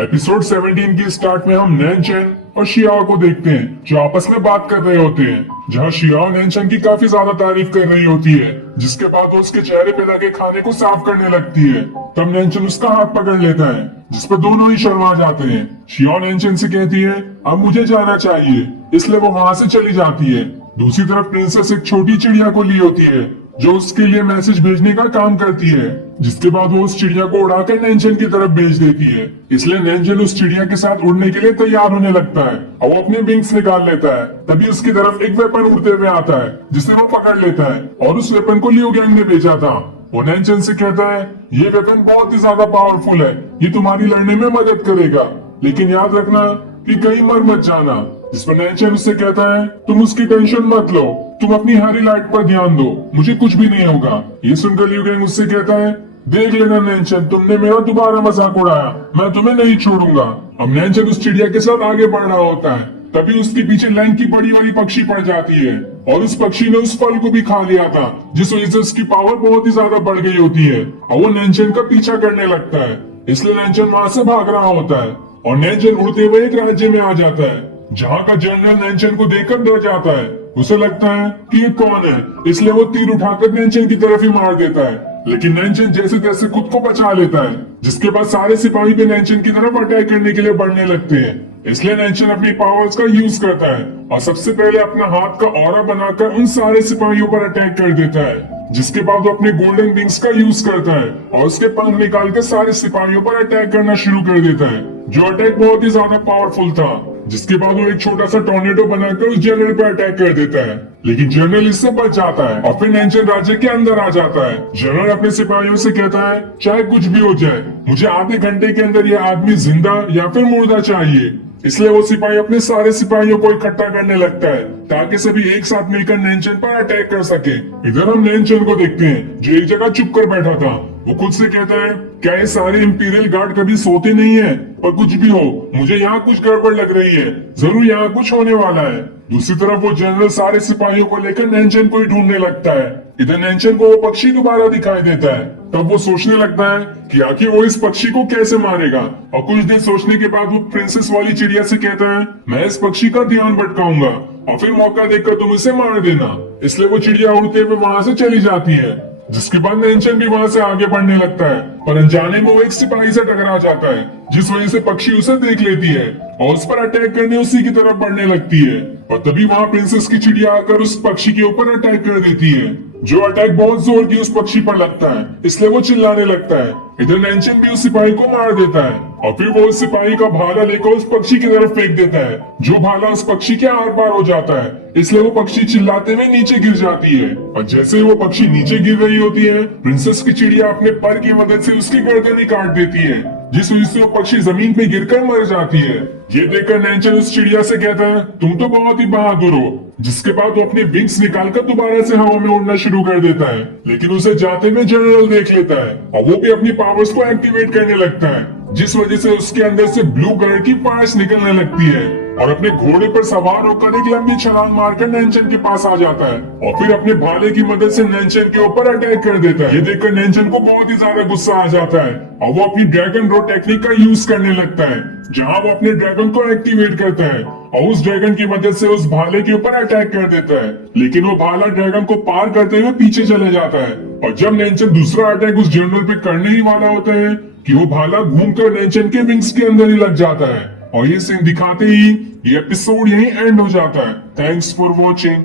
Episode 17 की start में हम नैनचेन और शियाओ को देखते हैं जो आपस में बात कर रहे होते हैं, जहां शियाओ नैनचेन की काफी ज्यादा तारीफ कर रही होती है, जिसके बाद वो उसके चेहरे पे लगे खाने को साफ करने लगती है। तब नैनचेन उसका हाथ पकड़ लेता है, जिस पर दोनों ही शर्मा जाते हैं। शियाओ नैनचेन से कहती है अब मुझे जाना चाहिए, इसलिए वो वहां से चली जाती है। दूसरी तरफ प्रिंसेस एक छोटी चिड़िया को ली होती है जो उसके लिए मैसेज भेजने का काम करती है, जिसके बाद वो उस चिड़िया को उड़ाकर नैनचेन की तरफ भेज देती है। इसलिए नैनचेन उस चिड़िया के साथ उड़ने के लिए तैयार होने लगता है और वो अपने विंग्स निकाल लेता है। तभी उसकी तरफ एक वेपन उड़ते हुए आता है जिसे वो पकड़ लेता है और उस वेपन को लियो गैंग ने भेजा था। वो नैनचेन से कहता है ये वेपन बहुत ही ज्यादा पावरफुल है, ये तुम्हारी लड़ने में मदद करेगा, लेकिन याद रखना कि कहीं मर मत जाना। जिस पर नैनचेन उससे कहता है तुम उसकी टेंशन मत लो, तुम अपनी हरी लाइट पर ध्यान दो, मुझे कुछ भी नहीं होगा। ये सुनकर लियो गैंग उससे कहता है देख लेना नैनचेन, तुमने मेरा दोबारा मजाक उड़ाया, मैं तुम्हें नहीं छोड़ूंगा। अब नैनचेन उस चिड़िया के साथ आगे बढ़ रहा होता है, तभी उसके पीछे लैंग की बड़ी वाली पक्षी पड़ जाती है और उस पक्षी ने उस फल को भी खा लिया था, जिस वजह से उसकी पावर बहुत ही ज्यादा बढ़ गई होती है और वो नैनचेन का पीछा करने लगता है। इसलिए नैनचेन वहां से भाग रहा होता है और नैनचेन उड़ते हुए एक राज्य में आ जाता है, जहाँ का जनरल नैनचेन को देखकर डर जाता है। उसे लगता है कि ये कौन है, इसलिए वो तीर उठाकर नैनचेन की तरफ ही मार देता है, लेकिन नैनचेन जैसे तैसे खुद को बचा लेता है। जिसके बाद सारे सिपाही भी नैनचेन की तरफ अटैक करने के लिए बढ़ने लगते हैं। इसलिए नैनचेन अपनी पावर्स का यूज करता है और सबसे पहले अपना हाथ का ऑरा बनाकर उन सारे सिपाहियों पर अटैक कर देता है। जिसके बाद वो अपने गोल्डन विंग्स का यूज करता है और उसके पंख निकालकर सारे सिपाहियों पर अटैक करना शुरू कर देता है, जो अटैक बहुत ही ज्यादा पावरफुल था। जिसके बाद वो एक छोटा सा टॉर्नेडो बनाकर उस जनरल पर अटैक कर देता है, लेकिन जनरल इससे बच जाता है और फिर नैनचेन राज्य के अंदर आ जाता है। जनरल अपने सिपाहियों से कहता है चाहे कुछ भी हो जाए, मुझे आधे घंटे के अंदर यह आदमी जिंदा या फिर मुर्दा चाहिए। इसलिए वो सिपाही अपने सारे सिपाहियों को इकट्ठा करने लगता है ताकि सभी एक साथ मिलकर नैनचेन पर अटैक कर सके। इधर हम नैनचेन को देखते हैं जो एक जगह चुप कर बैठा था। वो खुद से कहता है क्या ये सारे इंपीरियल गार्ड कभी सोते नहीं है? और कुछ भी हो, मुझे यहाँ कुछ गड़बड़ लग रही है, जरूर यहाँ कुछ होने वाला है। दूसरी तरफ वो जनरल सारे सिपाहियों को लेकर नैनचेन को ही ढूंढने लगता है। इधर नैनचेन को वो पक्षी दोबारा दिखाई देता है। तब वो सोचने लगता है कि आखिर वो इस पक्षी को कैसे मारेगा, और कुछ देर सोचने के बाद वो प्रिंसेस वाली चिड़िया से कहता है मैं इस पक्षी का ध्यान भटकाऊंगा और फिर मौका देखकर तुम इसे मार देना। इसलिए वो चिड़िया उड़ते हुए वहां से चली जाती है। जिसके बाद नैनचेन भी वहां से आगे बढ़ने लगता है, पर अनजाने में वो एक सिपाही से टकरा जाता है, जिस वजह से पक्षी उसे देख लेती है और उस पर अटैक करने उसी की तरफ बढ़ने लगती है। और तभी वहां प्रिंसेस की चिड़िया आकर उस पक्षी के ऊपर अटैक कर देती है, जो अटैक बहुत जोर की उस पक्षी पर लगता है, इसलिए वो चिल्लाने लगता है। इधर नैनचेन भी उस सिपाही को मार देता है और फिर वो उस सिपाही का भाला लेकर उस पक्षी की तरफ फेंक देता है, जो भाला उस पक्षी के आर पार हो जाता है। इसलिए वो पक्षी चिल्लाते हुए नीचे गिर जाती है और जैसे ही वो पक्षी नीचे गिर रही होती है, प्रिंसेस की चिड़िया अपने पर की मदद से उसकी गर्दन ही काट देती है, जिस वजह से वो पक्षी जमीन पे गिरकर मर जाती है। ये देखकर नैनचेन उस चिड़िया से कहता है तुम तो बहुत ही बहादुर हो। जिसके बाद वो अपने विंग्स निकालकर दोबारा से हवा में उड़ना शुरू कर देता है, लेकिन उसे जाते हुए जनरल देख लेता है और वो भी अपनी पावर्स को एक्टिवेट करने लगता है, जिस वजह से उसके अंदर से ब्लू कलर की फायर्स निकलने लगती है और अपने घोड़े पर सवार होकर एक लंबी छलांग मारकर नैनचेन के पास आ जाता है और फिर अपने भाले की मदद से नैनचेन के ऊपर अटैक कर देता है। ये देखकर नैनचेन को बहुत ही ज्यादा गुस्सा आ जाता है और वो अपनी ड्रैगन रो टेक्निक का यूज करने लगता है, जहां वो अपने ड्रैगन को एक्टिवेट करता है और उस ड्रैगन की मदद से उस भाले के ऊपर अटैक कर देता है, लेकिन वो भाला ड्रैगन को पार करते हुए पीछे चले जाता है। और जब नैनचेन दूसरा अटैक उस जनरल पे करने ही वाला होता है कि वो भाला घूमकर नैनचेन के विंग्स के अंदर ही लग जाता है और ये सीन दिखाते ही ये एपिसोड यहीं एंड हो जाता है। Thanks for watching.